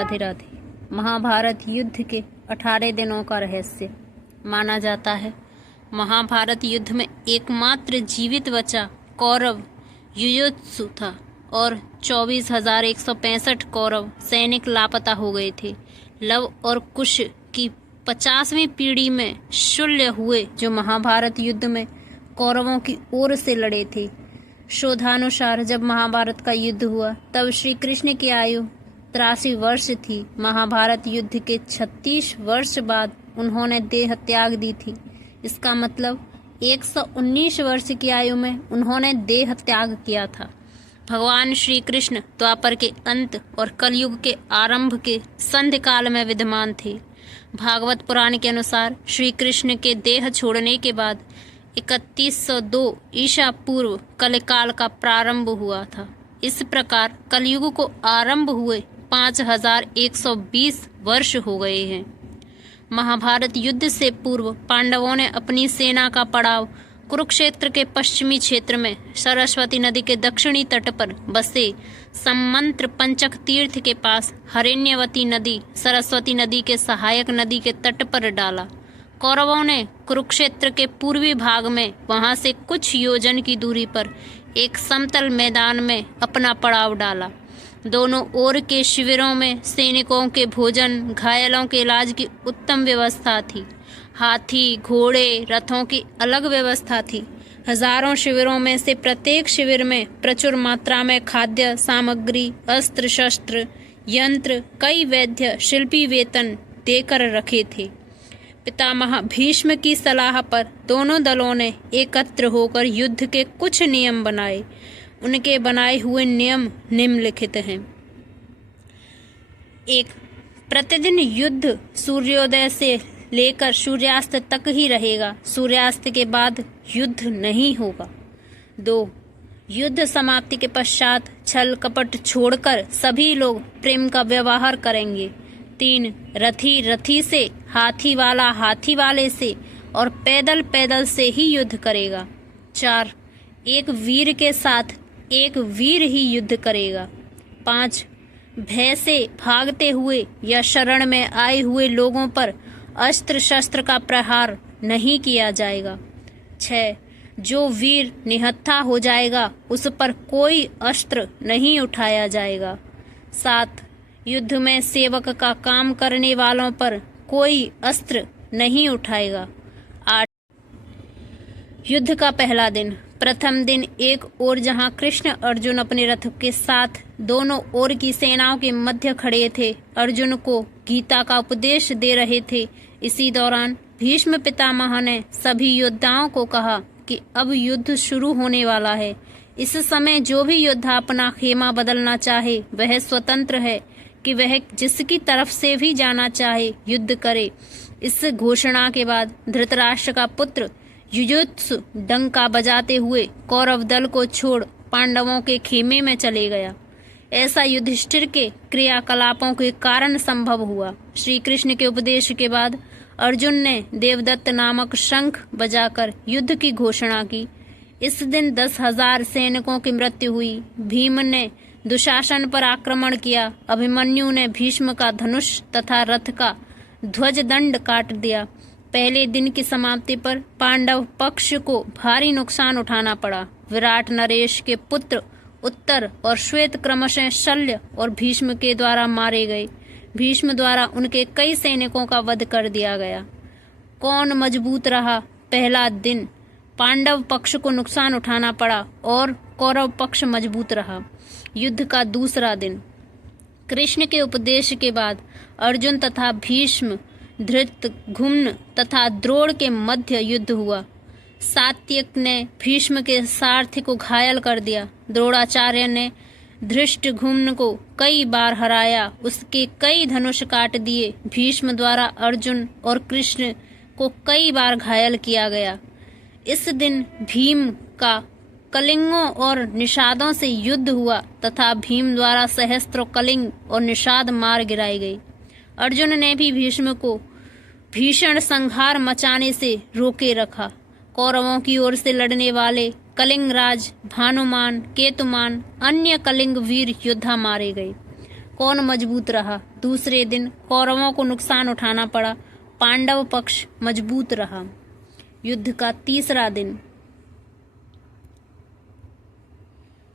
राधे राधे। महाभारत युद्ध के 18 दिनों का रहस्य माना जाता है। महाभारत युद्ध में एकमात्र जीवित बचा कौरव युयुत्सु था और 24,165 कौरव सैनिक लापता हो गए थे। लव और कुश की 50वीं पीढ़ी में शल्य हुए, जो महाभारत युद्ध में कौरवों की ओर से लड़े थे। शोधानुसार जब महाभारत का युद्ध हुआ तब श्री कृष्ण की आयु 83 वर्ष थी। महाभारत युद्ध के 36 वर्ष बाद उन्होंने देह त्याग दी थी। इसका मतलब 119 वर्ष की आयु में उन्होंने देह त्याग किया था। भगवान श्री कृष्ण द्वापर के अंत और कलयुग के आरंभ के संध्य काल में विद्यमान थे। भागवत पुराण के अनुसार श्री कृष्ण के देह छोड़ने के बाद 3102 ईसा पूर्व कलिकाल का प्रारंभ हुआ था। इस प्रकार कलयुग को आरंभ हुए 5120 वर्ष हो गए हैं। महाभारत युद्ध से पूर्व पांडवों ने अपनी सेना का पड़ाव कुरुक्षेत्र के पश्चिमी क्षेत्र में सरस्वती नदी के दक्षिणी तट पर बसे सम्मंत्र पंचक तीर्थ के पास हरिण्यवती नदी सरस्वती नदी के सहायक नदी के तट पर डाला। कौरवों ने कुरुक्षेत्र के पूर्वी भाग में वहां से कुछ योजन की दूरी पर एक समतल मैदान में अपना पड़ाव डाला। दोनों ओर के शिविरों में सैनिकों के भोजन, घायलों के इलाज की उत्तम व्यवस्था थी। हाथी, घोड़े, रथों की अलग व्यवस्था थी। हजारों शिविरों में से प्रत्येक शिविर में प्रचुर मात्रा में खाद्य सामग्री, अस्त्र शस्त्र, यंत्र, कई वैद्य, शिल्पी वेतन देकर रखे थे। पितामह भीष्म की सलाह पर दोनों दलों ने एकत्र होकर युद्ध के कुछ नियम बनाए। उनके बनाए हुए नियम निम्नलिखित हैं। 1. प्रतिदिन युद्ध सूर्योदय से लेकर सूर्यास्त तक ही रहेगा। सूर्यास्त के बाद युद्ध नहीं होगा। 2. युद्ध समाप्ति के पश्चात छल कपट छोड़कर सभी लोग प्रेम का व्यवहार करेंगे। 3. रथी रथी से, हाथी वाला हाथी वाले से और पैदल पैदल से ही युद्ध करेगा। 4. एक वीर के साथ एक वीर ही युद्ध करेगा। 5. भय से भागते हुए या शरण में आए हुए लोगों पर अस्त्र शस्त्र का प्रहार नहीं किया जाएगा। 6. जो वीर निहत्था हो जाएगा उस पर कोई अस्त्र नहीं उठाया जाएगा। 7. युद्ध में सेवक का काम करने वालों पर कोई अस्त्र नहीं उठाएगा। 8. युद्ध का पहला दिन। प्रथम दिन एक ओर जहां कृष्ण अर्जुन अपने रथ के साथ दोनों ओर की सेनाओं के मध्य खड़े थे, अर्जुन को गीता का उपदेश दे रहे थे। इसी दौरान भीष्म पितामह ने सभी योद्धाओं को कहा कि अब युद्ध शुरू होने वाला है। इस समय जो भी योद्धा अपना खेमा बदलना चाहे वह स्वतंत्र है कि वह जिसकी तरफ से भी जाना चाहे युद्ध करे। इस घोषणा के बाद धृतराष्ट्र का पुत्र युयुत्सु डंका बजाते हुए कौरव दल को छोड़ पांडवों के खेमे में चले गया। ऐसा युधिष्ठिर के क्रियाकलापों के कारण संभव हुआ। श्री कृष्ण के उपदेश के बाद अर्जुन ने देवदत्त नामक शंख बजाकर युद्ध की घोषणा की। इस दिन 10,000 सैनिकों की मृत्यु हुई। भीम ने दुशासन पर आक्रमण किया। अभिमन्यु ने भीष्म का धनुष तथा रथ का ध्वज दंड काट दिया। पहले दिन की समाप्ति पर पांडव पक्ष को भारी नुकसान उठाना पड़ा। विराट नरेश के पुत्र उत्तर और श्वेत क्रमशः शल्य और भीष्म के द्वारा मारे गए। भीष्म द्वारा उनके कई सैनिकों का वध कर दिया गया। कौन मजबूत रहा? पहला दिन पांडव पक्ष को नुकसान उठाना पड़ा और कौरव पक्ष मजबूत रहा। युद्ध का दूसरा दिन। कृष्ण के उपदेश के बाद अर्जुन तथा भीष्म, धृतघुम्न तथा द्रोण के मध्य युद्ध हुआ। सात्यक ने भीष्म के सारथी को घायल कर दिया। द्रोणाचार्य ने धृष्टघुम्न को कई बार हराया। उसके कई धनुष काट दिए। भीष्म द्वारा अर्जुन और कृष्ण को कई बार घायल किया गया। इस दिन भीम का कलिंगों और निषादों से युद्ध हुआ तथा भीम द्वारा सहस्त्रों कलिंग और निषाद मार गिराई गई। अर्जुन ने भी भीष्म को भीषण संहार मचाने से रोके रखा। कौरवों की ओर से लड़ने वाले कलिंगराज, भानुमान, केतुमान, अन्य कलिंग वीर योद्धा मारे गए। कौन मजबूत रहा? दूसरे दिन कौरवों को नुकसान उठाना पड़ा, पांडव पक्ष मजबूत रहा। युद्ध का तीसरा दिन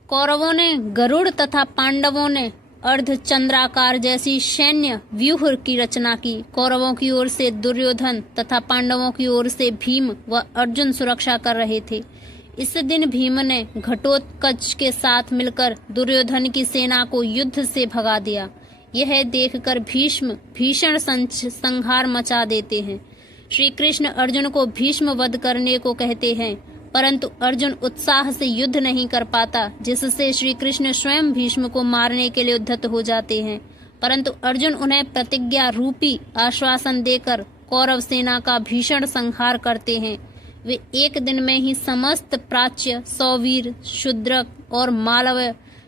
कौरवों ने गरुड़ तथा पांडवों ने अर्धचंद्राकार जैसी सैन्य व्यूह की रचना की। कौरवों की ओर से दुर्योधन तथा पांडवों की ओर से भीम व अर्जुन सुरक्षा कर रहे थे। इस दिन भीम ने घटोत्कच के साथ मिलकर दुर्योधन की सेना को युद्ध से भगा दिया। यह देखकर भीष्म भीषण संहार मचा देते हैं। श्री कृष्ण अर्जुन को भीष्म वध करने को कहते हैं, परंतु अर्जुन उत्साह से युद्ध नहीं कर पाता, जिससे श्री कृष्ण स्वयं भीष्म को मारने के लिए उद्धत हो जाते हैं। परंतु अर्जुन उन्हें प्रतिज्ञा रूपी आश्वासन देकर कौरव सेना का भीषण संहार करते हैं। वे एक दिन में ही समस्त प्राच्य, सौवीर, शूद्रक और मालव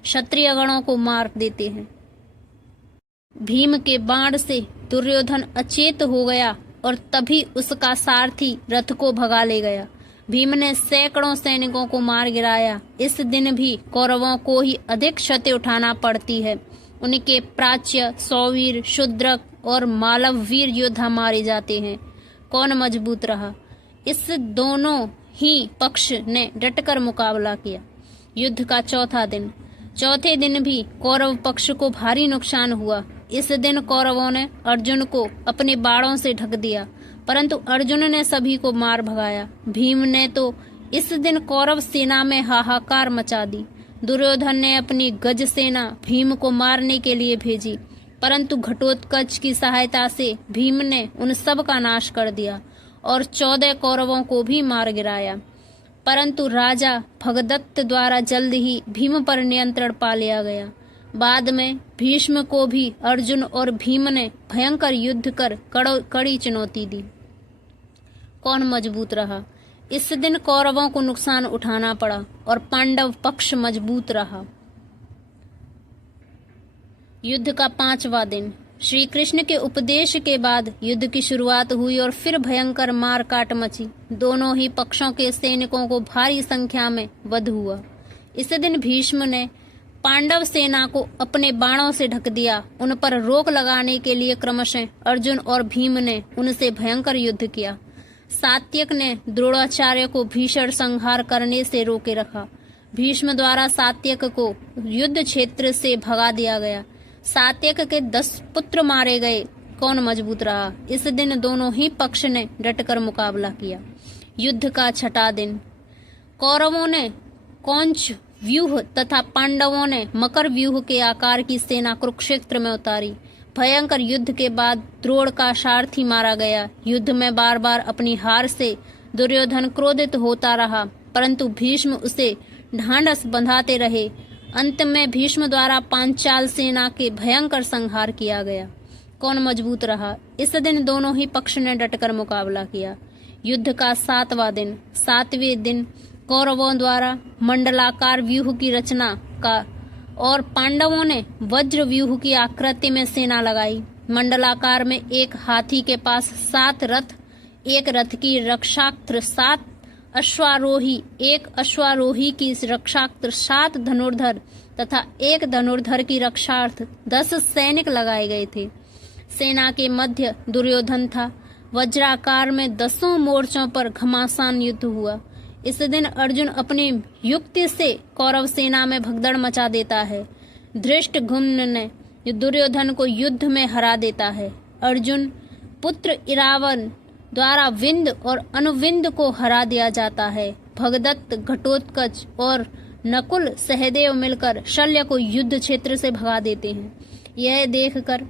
क्षत्रिय गणों को मार देते हैं। भीम के बाण से दुर्योधन अचेत हो गया और तभी उसका सारथी रथ को भगा ले गया। भीम ने सैकड़ों सैनिकों को मार गिराया। इस दिन भी कौरवों को ही अधिक क्षति उठाना पड़ती है। उनके प्राच्य, सौवीर, शूद्रक और मालव वीर योद्धा मारे जाते हैं। कौन मजबूत रहा? इस दोनों ही पक्ष ने डटकर मुकाबला किया। युद्ध का चौथा दिन चौथे दिन भी कौरव पक्ष को भारी नुकसान हुआ। इस दिन कौरवों ने अर्जुन को अपने बाणों से ढक दिया, परंतु अर्जुन ने सभी को मार भगाया। भीम ने तो इस दिन कौरव सेना में हाहाकार मचा दी। दुर्योधन ने अपनी गज सेना भीम को मारने के लिए भेजी, परंतु घटोत्कच की सहायता से भीम ने उन सब का नाश कर दिया और 14 कौरवों को भी मार गिराया। परंतु राजा भगदत्त द्वारा जल्द ही भीम पर नियंत्रण पा लिया गया। बाद में भीष्म को भी अर्जुन और भीम ने भयंकर युद्ध कर कड़ी चुनौती दी। कौन मजबूत रहा? इस दिन कौरवों को नुकसान उठाना पड़ा और पांडव पक्ष मजबूत रहा। युद्ध का 5वां दिन श्री कृष्ण के उपदेश के बाद युद्ध की शुरुआत हुई और फिर भयंकर मार काट मची। दोनों ही पक्षों के सैनिकों को भारी संख्या में वध हुआ। इस दिन भीष्म ने पांडव सेना को अपने बाणों से ढक दिया। उन पर रोक लगाने के लिए क्रमशः अर्जुन और भीम ने उनसे भयंकर युद्ध किया। सात्यक ने द्रोणाचार्य को भीषण संहार करने से रोके रखा। भीष्म द्वारा सात्यक को युद्ध क्षेत्र से भगा दिया गया। सात्यक के 10 पुत्र मारे गए। कौन मजबूत रहा? इस दिन दोनों ही पक्ष ने डटकर मुकाबला किया। युद्ध का 6वां दिन कौरवों ने कौंच व्यूह तथा पांडवों ने मकर व्यूह के आकार की सेना कुरुक्षेत्र में उतारी। भयंकर युद्ध के बाद द्रोण का सारथी मारा गया। युद्ध में बार बार अपनी हार से दुर्योधन क्रोधित होता रहा, परंतु भीष्म उसे ढांढस बंधाते रहे। अंत में भीष्म द्वारा पांचाल सेना के भयंकर संहार किया गया। कौन मजबूत रहा? इस दिन दोनों ही पक्ष ने डटकर मुकाबला किया। युद्ध का 7वां दिन 7वें दिन कौरवों द्वारा मंडलाकार व्यूह की रचना का और पांडवों ने वज्र व्यूह की आकृति में सेना लगाई। मंडलाकार में एक हाथी के पास 7 रथ, एक रथ की रक्षास्त्र 7 अश्वारोही, एक अश्वारोही की रक्षास्त्र 7 धनुर्धर तथा एक धनुर्धर की रक्षार्थ 10 सैनिक लगाए गए थे। सेना के मध्य दुर्योधन था। वज्राकार में 10 मोर्चों पर घमासान युद्ध हुआ। इस दिन अर्जुन अपनी युक्ति से कौरव सेना में भगदड़ मचा देता है। धृष्टद्युम्न ने दुर्योधन को युद्ध में हरा देता है। अर्जुन पुत्र इरावन द्वारा विंद और अनुविंद को हरा दिया जाता है। भगदत्त, घटोत्कच और नकुल सहदेव मिलकर शल्य को युद्ध क्षेत्र से भगा देते हैं। यह देखकर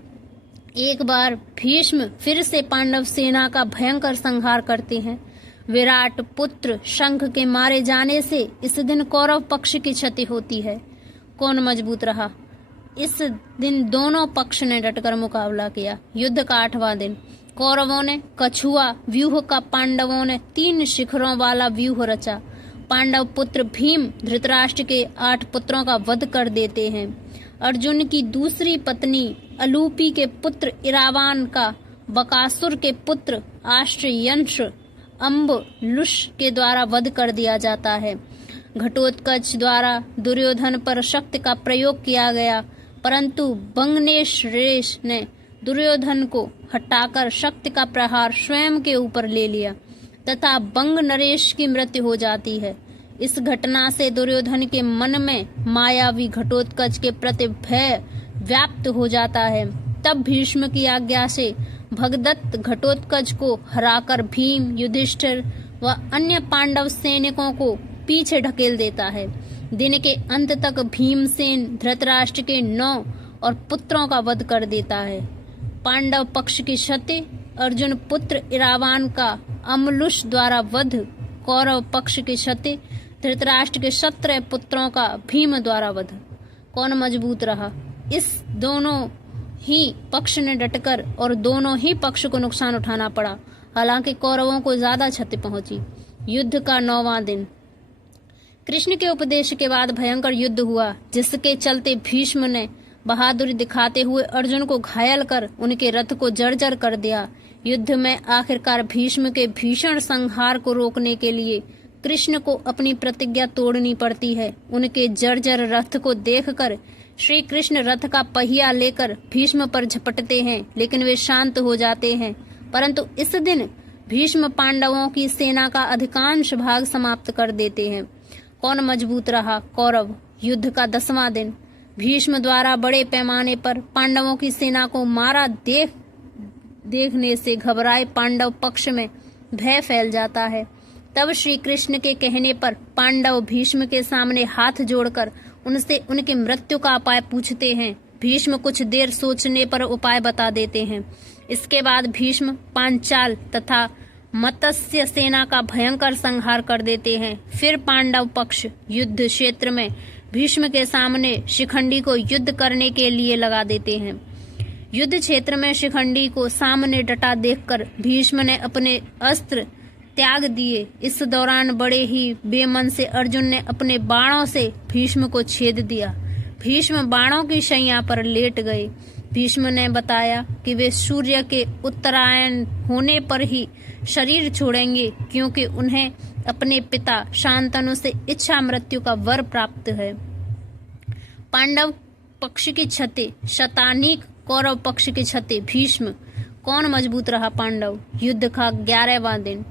एक बार भीष्म फिर से पांडव सेना का भयंकर संहार करते हैं। विराट पुत्र शंख के मारे जाने से इस दिन कौरव पक्ष की क्षति होती है। कौन मजबूत रहा? इस दिन दोनों पक्ष ने डटकर मुकाबला किया। युद्ध का 8वां दिन कौरवों ने कछुआ व्यूह का, पांडवों ने 3 शिखरों वाला व्यूह रचा। पांडव पुत्र भीम धृतराष्ट्र के 8 पुत्रों का वध कर देते हैं। अर्जुन की दूसरी पत्नी अलूपी के पुत्र इरावान का बकासुर के पुत्र आश्रयंश अम्बलुष के द्वारा वध कर दिया जाता है। घटोत्कच द्वारा दुर्योधन पर शक्ति का प्रयोग किया गया, परंतु बंगनेश्रेष ने दुर्योधन को हटाकर शक्ति का प्रहार स्वयं के ऊपर ले लिया तथा बंग नरेश की मृत्यु हो जाती है। इस घटना से दुर्योधन के मन में मायावी घटोत्कच के प्रति भय व्याप्त हो जाता है। तब भीष्म की आज्ञा से भगदत्त घटोत्कच को हराकर भीम, युधिष्ठिर व अन्य पांडव सैनिकों को पीछे ढकेल देता है। दिन के अंत तक भीमसेन धृतराष्ट्र के 9 और पुत्रों का वध कर देता है। पांडव पक्ष की क्षति अर्जुन पुत्र इरावान का अमलुष द्वारा वध, कौरव पक्ष की क्षति धृतराष्ट्र के 17 पुत्रों का भीम द्वारा वध। कौन मजबूत रहा? इस दोनों ही पक्ष ने डटकर और दोनों ही पक्ष को नुकसान उठाना पड़ा। हालांकि कौरवों को ज्यादा क्षति पहुंची। युद्ध का 9वां दिन। कृष्ण के उपदेश के बाद भयंकर युद्ध हुआ, जिसके चलते भीष्म ने बहादुरी दिखाते हुए अर्जुन को घायल कर उनके रथ को जर्जर कर दिया। युद्ध में आखिरकार भीष्म के भीषण संहार को रोकने के लिए कृष्ण को अपनी प्रतिज्ञा तोड़नी पड़ती है। उनके जर्जर रथ को देखकर श्री कृष्ण रथ का पहिया लेकर भीष्म पर झपटते हैं, लेकिन वे शांत हो जाते हैं। परंतु इस दिन भीष्म पांडवों की सेना का अधिकांश भाग समाप्त कर देते हैं। कौन मजबूत रहा? कौरव। युद्ध का 10वां दिन। भीष्म द्वारा बड़े पैमाने पर पांडवों की सेना को मारा देखने से घबराए पांडव पक्ष में भय फैल जाता है। तब श्री कृष्ण के कहने पर पांडव भीष्म के सामने हाथ जोड़कर उनसे उनकी मृत्यु का उपाय पूछते हैं। भीष्म कुछ देर सोचने पर उपाय बता देते हैं। इसके बाद भीष्म पांचाल तथा मत्स्य सेना का भयंकर संहार कर देते हैं। फिर पांडव पक्ष युद्ध क्षेत्र में भीष्म के सामने शिखंडी को युद्ध करने के लिए लगा देते हैं। युद्ध क्षेत्र में शिखंडी को सामने डटा देखकर भीष्म ने अपने अस्त्र त्याग दिए। इस दौरान बड़े ही बेमन से अर्जुन ने अपने बाणों से भीष्म को छेद दिया। भीष्म बाणों की शैया पर लेट गए। भीष्म ने बताया कि वे सूर्य के उत्तरायण होने पर ही शरीर छोड़ेंगे, क्योंकि उन्हें अपने पिता शांतनु से इच्छा मृत्यु का वर प्राप्त है। पांडव पक्ष की क्षति शतानीक, कौरव पक्ष की क्षति भीष्म। कौन मजबूत रहा? पांडव। युद्ध का 11वां दिन।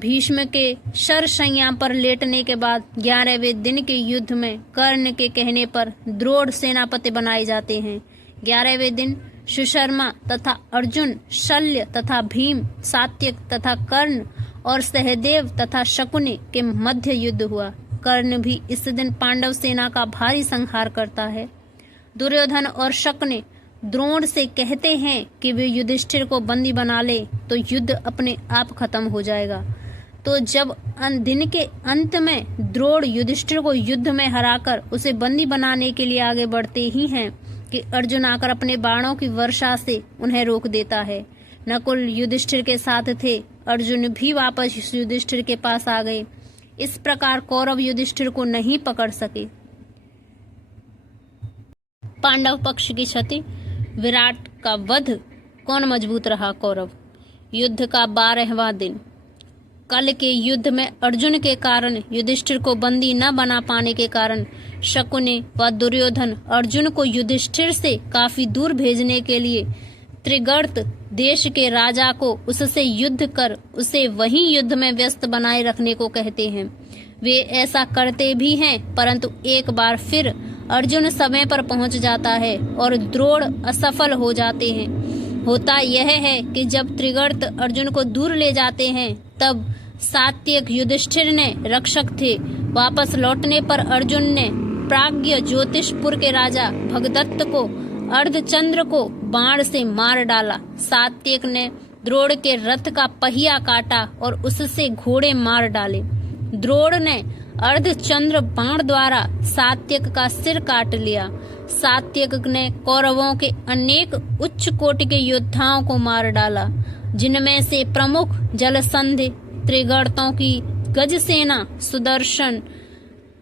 भीष्म के शरशैया पर लेटने के बाद 11वें दिन के युद्ध में कर्ण के कहने पर द्रोण सेनापति बनाए जाते हैं। 11वें दिन सुशर्मा तथा अर्जुन, शल्य तथा भीम, सात्यक तथा कर्ण और सहदेव तथा शकुनि के मध्य युद्ध हुआ। कर्ण भी इस दिन पांडव सेना का भारी संहार करता है। दुर्योधन और शकुनि द्रोण से कहते हैं कि वे युधिष्ठिर को बंदी बना ले तो युद्ध अपने आप खत्म हो जाएगा। तो जब दिन के अंत में द्रोण युधिष्ठिर को युद्ध में हराकर उसे बंदी बनाने के लिए आगे बढ़ते ही हैं कि अर्जुन आकर अपने बाणों की वर्षा से उन्हें रोक देता है। नकुल युधिष्ठिर के साथ थे। अर्जुन भी वापस युधिष्ठिर के पास आ गए। इस प्रकार कौरव युधिष्ठिर को नहीं पकड़ सके। पांडव पक्ष की क्षति विराट का वध। कौन मजबूत रहा? कौरव। युद्ध का 12वां दिन। कल के युद्ध में अर्जुन के कारण युधिष्ठिर को बंदी न बना पाने के कारण शकुनि व दुर्योधन अर्जुन को युधिष्ठिर से काफी दूर भेजने के लिए त्रिगर्त देश के राजा को उससे युद्ध कर उसे वहीं युद्ध में व्यस्त बनाए रखने को कहते हैं। वे ऐसा करते भी हैं, परंतु एक बार फिर अर्जुन समय पर पहुंच जाता है और द्रोण असफल हो जाते हैं। होता यह है कि जब त्रिगर्त अर्जुन को दूर ले जाते हैं, तब सात्यक युधिष्ठिर ने रक्षक थे। वापस लौटने पर अर्जुन ने प्राज्ञ ज्योतिषपुर के राजा भगदत्त को अर्धचंद्र को बाण से मार डाला। सात्यक ने द्रोण के रथ का पहिया काटा और उससे घोड़े मार डाले। द्रोण ने अर्धचंद्र बाण द्वारा सात्यक का सिर काट लिया। सात्यक ने कौरवों के अनेक उच्च कोटि के योद्धाओं को मार डाला, जिनमें से प्रमुख जलसंधि, त्रिगर्तों की गज सेना, सुदर्शन,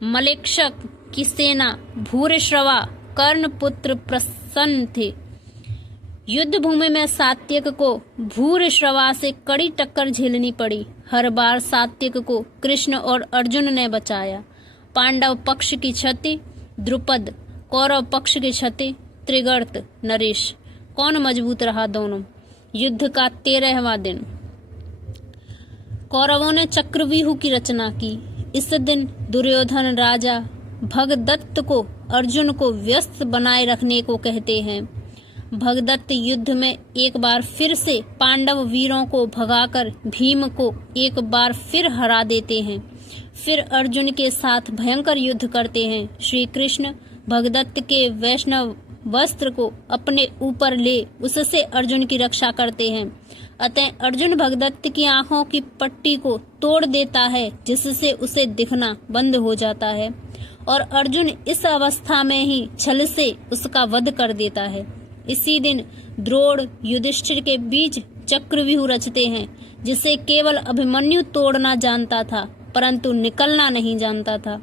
मलेक्षक की सेना, भूरिश्रवा, कर्ण पुत्र प्रसन्न थे। युद्ध भूमि में सात्यक को भूरिश्रवा से कड़ी टक्कर झेलनी पड़ी। हर बार सात्यक को कृष्ण और अर्जुन ने बचाया। पांडव पक्ष की क्षति द्रुपद, कौरव पक्ष की क्षति त्रिगर्त नरेश, कौन मजबूत रहा दोनों। युद्ध का 13वां दिन। कौरवों ने चक्रव्यूह की रचना की। इस दिन दुर्योधन राजा भगदत्त को अर्जुन को व्यस्त बनाए रखने को कहते हैं। भगदत्त युद्ध में एक बार फिर से पांडव वीरों को भगाकर भीम को एक बार फिर हरा देते हैं। फिर अर्जुन के साथ भयंकर युद्ध करते हैं। श्री कृष्ण भगदत्त के वैष्णव वस्त्र को अपने ऊपर ले उससे अर्जुन की रक्षा करते हैं। अतः अर्जुन भगदत्त की आंखों की पट्टी को तोड़ देता है, जिससे उसे दिखना बंद हो जाता है और अर्जुन इस अवस्था में ही छल से उसका वध कर देता है। इसी दिन द्रोण युधिष्ठिर के बीच चक्रव्यूह रचते हैं, जिसे केवल अभिमन्यु तोड़ना जानता था, परंतु निकलना नहीं जानता था।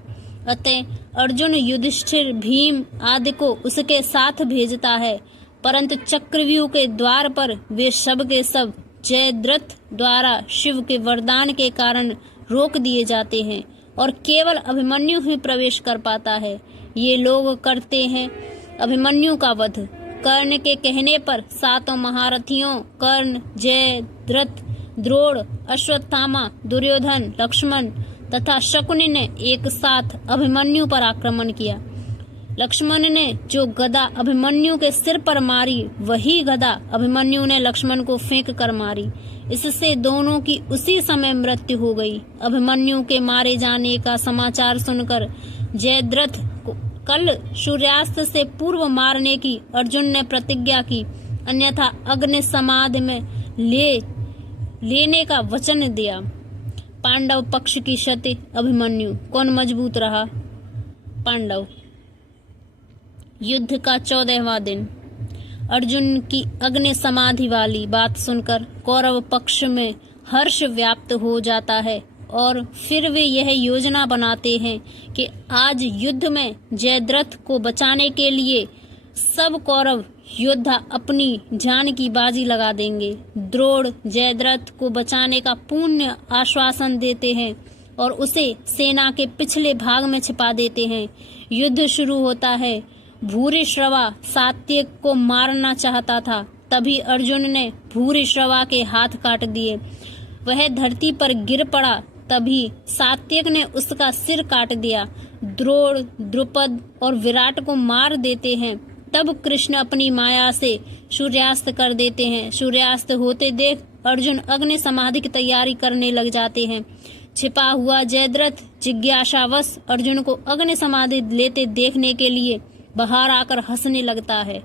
अतः अर्जुन युधिष्ठिर भीम आदि को उसके साथ भेजता है, परंतु चक्रव्यूह के द्वार पर वे सब के सब जयद्रथ द्वारा शिव के वरदान के कारण रोक दिए जाते हैं और केवल अभिमन्यु ही प्रवेश कर पाता है। ये लोग करते हैं अभिमन्यु का वध। कर्ण के कहने पर 7 महारथियों कर्ण, जयद्रथ, द्रोण, अश्वत्थामा, दुर्योधन, लक्ष्मण तथा शकुनि ने एक साथ अभिमन्यु पर आक्रमण किया। लक्ष्मण ने जो गदा अभिमन्यु के सिर पर मारी, वही गदा अभिमन्यु ने लक्ष्मण को फेंक कर मारी। इससे दोनों की उसी समय मृत्यु हो गई। अभिमन्यु के मारे जाने का समाचार सुनकर जयद्रथ को कल सूर्यास्त से पूर्व मारने की अर्जुन ने प्रतिज्ञा की, अन्यथा अग्नि समाधि में लेने का वचन दिया। पांडव पक्ष की क्षति अभिमन्यु, कौन मजबूत रहा। पांडव। युद्ध का 14वां दिन। अर्जुन की अग्नि समाधि वाली बात सुनकर कौरव पक्ष में हर्ष व्याप्त हो जाता है और फिर वे यह योजना बनाते हैं कि आज युद्ध में जयद्रथ को बचाने के लिए सब कौरव योद्धा अपनी जान की बाजी लगा देंगे। द्रोण जयद्रथ को बचाने का पूर्ण आश्वासन देते हैं और उसे सेना के पिछले भाग में छिपा देते हैं। युद्ध शुरू होता है। भूरिश्रवा सात्यक को मारना चाहता था, तभी अर्जुन ने भूरिश्रवा के हाथ काट दिए। वह धरती पर गिर पड़ा, तभी सात्यक ने उसका सिर काट दिया। द्रोण, द्रुपद और विराट को मार देते हैं। तब कृष्ण अपनी माया से सूर्यास्त कर देते हैं। सूर्यास्त होते देख अर्जुन अग्नि समाधि की तैयारी करने लग जाते हैं। छिपा हुआ जयद्रथ जिज्ञासावश अर्जुन को अग्नि समाधि लेते देखने के लिए बाहर आकर हंसने लगता है।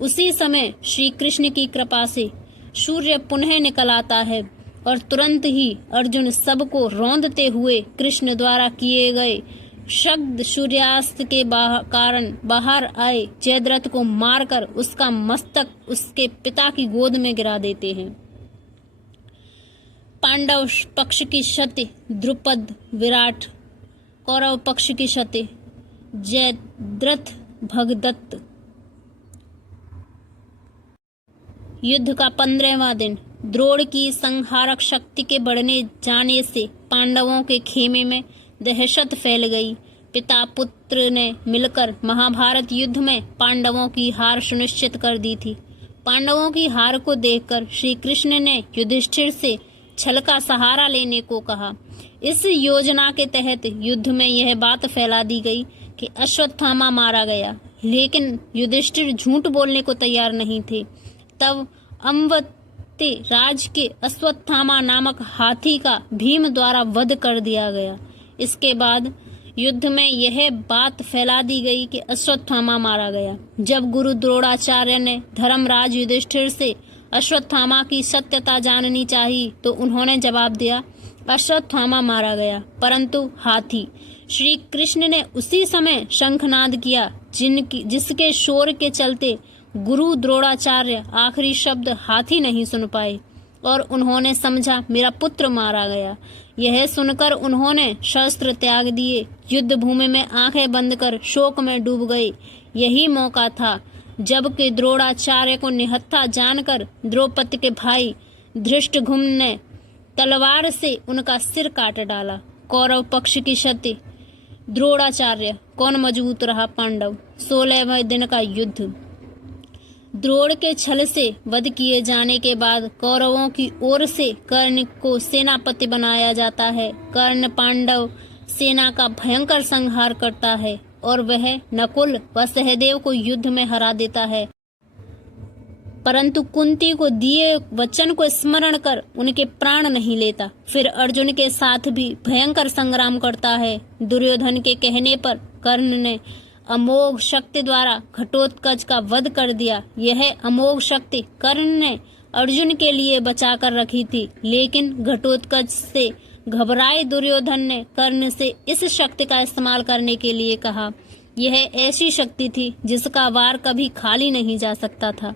उसी समय श्री कृष्ण की कृपा से सूर्य पुनः निकल आता है और तुरंत ही अर्जुन सबको रौंदते हुए कृष्ण द्वारा किए गए शब्द सूर्यास्त के कारण बाहर आए जयद्रथ को मारकर उसका मस्तक उसके पिता की गोद में गिरा देते हैं। पांडव पक्ष की क्षति द्रुपद, विराट। कौरव पक्ष की क्षति जयद्रथ, भगदत्त। युद्ध का 15वां दिन। द्रोण की संहारक शक्ति के बढ़ने जाने से पांडवों के खेमे में दहशत फैल गई। पिता पुत्र ने मिलकर महाभारत युद्ध में पांडवों की हार सुनिश्चित कर दी थी। पांडवों की हार को देखकर श्री कृष्ण ने युधिष्ठिर से छल का सहारा लेने को कहा। इस योजना के तहत युद्ध में यह बात फैला दी गई कि अश्वत्थामा मारा गया, लेकिन युधिष्ठिर झूठ बोलने को तैयार नहीं थे। तब अम्बते राज के अश्वत्थामा नामक हाथी का भीम द्वारा वध कर दिया गया। इसके बाद युद्ध में यह बात फैला दी गई कि अश्वत्थामा मारा गया। जब गुरु द्रोणाचार्य ने धर्मराज युधिष्ठिर से अश्वत्थामा की सत्यता जाननी चाहिए तो उन्होंने जवाब दिया, अश्वत्थामा मारा गया, परंतु हाथी। श्री कृष्ण ने उसी समय शंखनाद किया, जिसके शोर के चलते गुरु द्रोणाचार्य आखिरी शब्द हाथी नहीं सुन पाए और उन्होंने समझा मेरा पुत्र मारा गया। यह सुनकर उन्होंने शस्त्र त्याग दिए, युद्ध भूमि में आंखें बंद कर शोक में डूब गए। यही मौका था जबकि द्रोणाचार्य को निहत्था जानकर द्रौपदी के भाई धृष्टद्युम्न ने तलवार से उनका सिर काट डाला। कौरव पक्ष की क्षति द्रोणाचार्य, कौन मजबूत रहा। पांडव। 16वें दिन का युद्ध। द्रोण के छल से वध किए जाने के बाद कौरवों की ओर से कर्ण को सेनापति बनाया जाता है। कर्ण पांडव सेना का भयंकर संहार करता है और वह नकुल व सहदेव को युद्ध में हरा देता है, परंतु कुंती को दिए वचन को स्मरण कर उनके प्राण नहीं लेता। फिर अर्जुन के साथ भी भयंकर संग्राम करता है। दुर्योधन के कहने पर कर्ण ने अमोघ शक्ति द्वारा घटोत्कच का वध कर दिया। यह अमोघ शक्ति कर्ण ने अर्जुन के लिए बचा कर रखी थी, लेकिन घटोत्कच से घबराए दुर्योधन ने कर्ण से इस शक्ति का इस्तेमाल करने के लिए कहा। यह ऐसी शक्ति थी जिसका वार कभी खाली नहीं जा सकता था।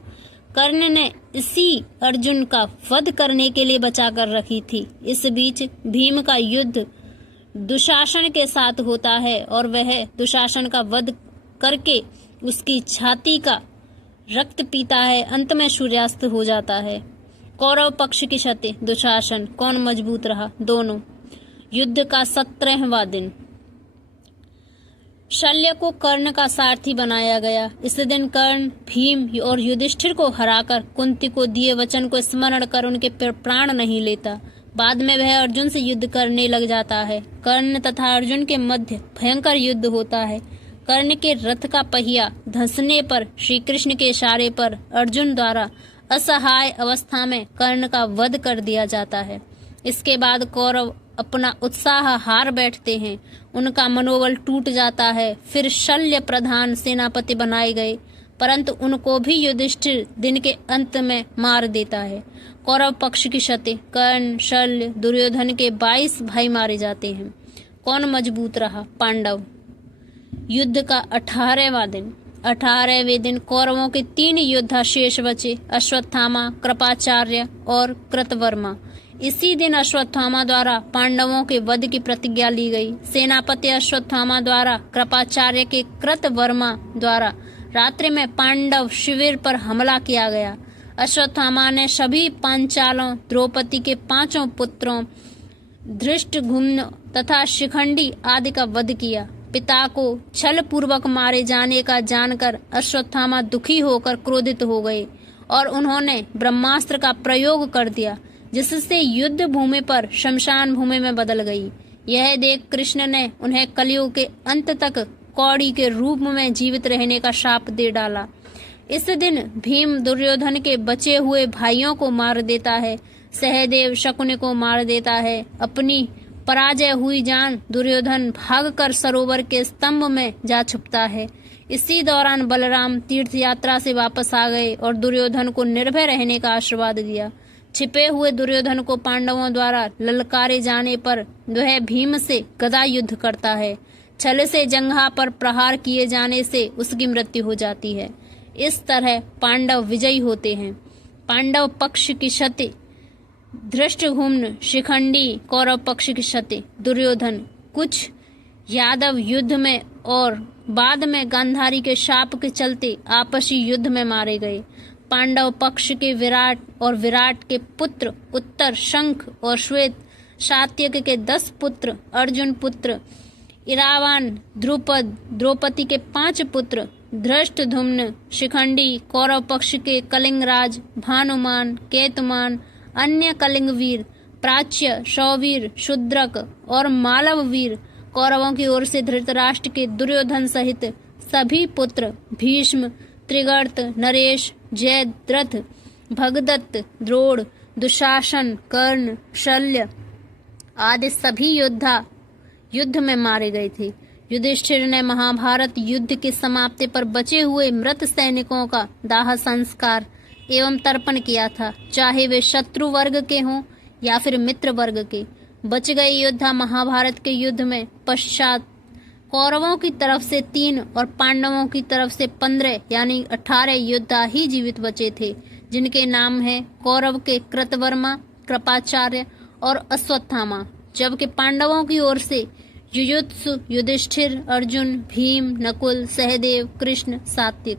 कर्ण ने इसी अर्जुन का वध करने के लिए बचा कर रखी थी। इस बीच भीम का युद्ध दुशासन के साथ होता है और वह दुशासन का वध करके उसकी छाती का रक्त पीता है। अंत में सूर्यास्त हो जाता है। कौरव पक्ष की क्षति। दुशासन कौन मजबूत रहा? दोनों। युद्ध का 17वां दिन। शल्य को कर्ण का सारथी बनाया गया। इस दिन कर्ण भीम और युधिष्ठिर को हराकर कुंती को दिए वचन को स्मरण कर उनके प्राण नहीं लेता। बाद में वह अर्जुन से युद्ध करने लग जाता है। कर्ण तथा अर्जुन के मध्य भयंकर युद्ध होता है। कर्ण के रथ का पहिया धंसने पर श्री कृष्ण के इशारे पर अर्जुन द्वारा असहाय अवस्था में कर्ण का वध कर दिया जाता है। इसके बाद कौरव अपना उत्साह हार बैठते हैं। उनका मनोबल टूट जाता है। फिर शल्य प्रधान सेनापति बनाए गए, परंतु उनको भी युधिष्ठिर दिन के अंत में मार देता है। कौरव पक्ष की क्षति। कर्ण, शल्य, दुर्योधन के 22 भाई मारे जाते हैं। कौन मजबूत रहा? पांडव। युद्ध का 18वां दिन। 18वें दिन कौरवों के 3 योद्धा शेष बचे, अश्वत्थामा, कृपाचार्य और कृतवर्मा। इसी दिन अश्वत्थामा द्वारा पांडवों के वध की प्रतिज्ञा ली गई। सेनापति अश्वत्थामा द्वारा कृपाचार्य के कृतवर्मा द्वारा रात्रि में पांडव शिविर पर हमला किया गया। अश्वत्थामा ने सभी पांचालों, द्रौपदी के 5 पुत्रों धृष्टद्युम्न तथा शिखंडी आदि का वध किया। पिता को छल पूर्वक मारे जाने का जानकर अश्वत्थामा दुखी होकर क्रोधित हो गए और उन्होंने ब्रह्मास्त्र का प्रयोग कर दिया, जिससे युद्ध भूमि पर शमशान भूमि में बदल गई। यह देख कृष्ण ने उन्हें कलयुग के अंत तक कौड़ी के रूप में जीवित रहने का शाप दे डाला। इस दिन भीम दुर्योधन के बचे हुए भाइयों को मार देता है। सहदेव शकुनि को मार देता है। अपनी पराजय हुई जान दुर्योधन भागकर सरोवर के स्तंभ में जा छुपता है। इसी दौरान बलराम तीर्थ यात्रा से वापस आ गए और दुर्योधन को निर्भय रहने का आशीर्वाद दिया। छिपे हुए दुर्योधन को पांडवों द्वारा ललकारे जाने पर वह भीम से गदा युद्ध करता है। छल से जंघा पर प्रहार किए जाने से उसकी मृत्यु हो जाती है। इस तरह पांडव विजयी होते हैं। पांडव पक्ष की क्षति। धृष्टद्युम्न, शिखंडी कौरव पक्ष की क्षति। दुर्योधन, कुछ यादव युद्ध में और बाद में गांधारी के शाप के चलते आपसी युद्ध में मारे गए। पांडव पक्ष के विराट और विराट के पुत्र उत्तर, शंख और श्वेत, सात्यक के 10 पुत्र, अर्जुन पुत्र इरावान, द्रुपद, द्रौपदी के 5 पुत्र, धृष्टद्युम्न, शिखंडी कौरव पक्ष के कलिंगराज, भानुमान, केतुमान, अन्य कलिंगवीर, प्राच्य, सौवीर, शूद्रक और मालववीर। कौरवों की ओर से धृतराष्ट्र के दुर्योधन सहित सभी पुत्र भीष्म, त्रिगर्त, नरेश, जयद्रथ, भगदत्त, द्रोण, दुशासन, कर्ण, शल्य आदि सभी योद्धा युद्ध में मारे गए थे। युधिष्ठिर ने महाभारत युद्ध की समाप्ति पर बचे हुए मृत सैनिकों का दाह संस्कार एवं तर्पण किया था, चाहे वे शत्रु वर्ग के हों या फिर मित्र वर्ग के। बच गए योद्धा महाभारत के युद्ध में पश्चात कौरवों की तरफ से 3 और पांडवों की तरफ से 15 यानी 18 योद्धा ही जीवित बचे थे, जिनके नाम हैं कौरव के कृतवर्मा, कृपाचार्य और अश्वत्थामा, जबकि पांडवों की ओर से युयुत्सु, युधिष्ठिर, अर्जुन, भीम, नकुल, सहदेव, कृष्ण, सात्विक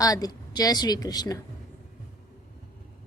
आदि। जय श्री कृष्ण।